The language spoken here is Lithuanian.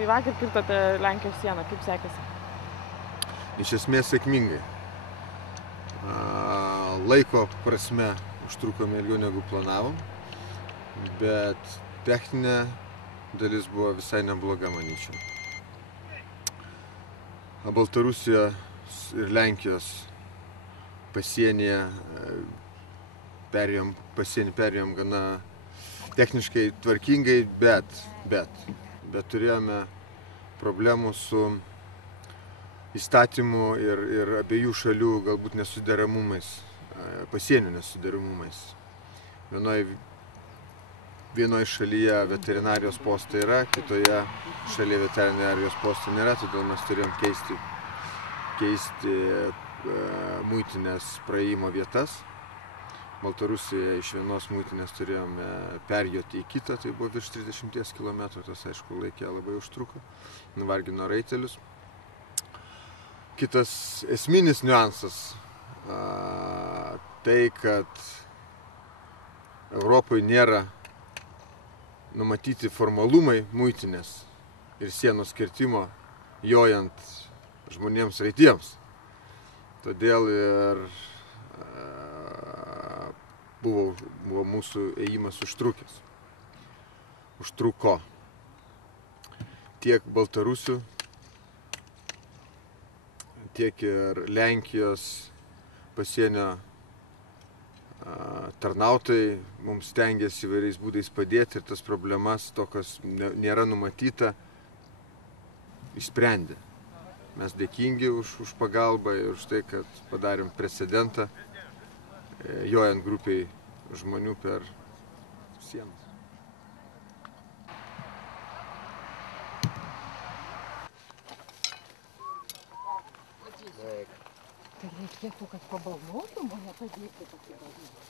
Tai vakar kirtote Lenkijos sieną, kaip sekėsi? Iš esmės sėkmingai. Laiko prasme užtrukome ilgiau negu planavom, bet techninė dalis buvo visai nebloga, manyčiau. Baltarusijos ir Lenkijos pasienyje perėjom gana techniškai tvarkingai, bet turėjome problemų su įstatymu ir abiejų šalių galbūt nesuderinamumais, pasienio nesuderinamumais. Vienoje šalyje veterinarijos postai yra, kitoje šalyje veterinarijos postai nėra, todėl mes turėjom keisti muitinės praėjimo vietas. Baltarusijoje iš vienos muitinės turėjome perjoti į kitą, tai buvo virš 30 km, tas aišku laikė labai užtruko, nuvargino raitelius. Kitas esminis niuansas tai, kad Europoje nėra numatyti formalumai muitinės ir sienos kirtimo jojant žmonėms raitiems. Todėl ir buvo mūsų ėjimas užtrukęs. Užtruko tiek Baltarusių, tiek ir Lenkijos pasienio tarnautojai mums stengiasi įvairiais būdais padėti ir tas problemas, to, kas nėra numatyta, išsprendė. Mes dėkingi už pagalbą ir už tai, kad padarėm precedentą, jojant grupiai žmonių per sienas. Tai reikėtų, kad pabalnotų mane padėti tokį dalyką.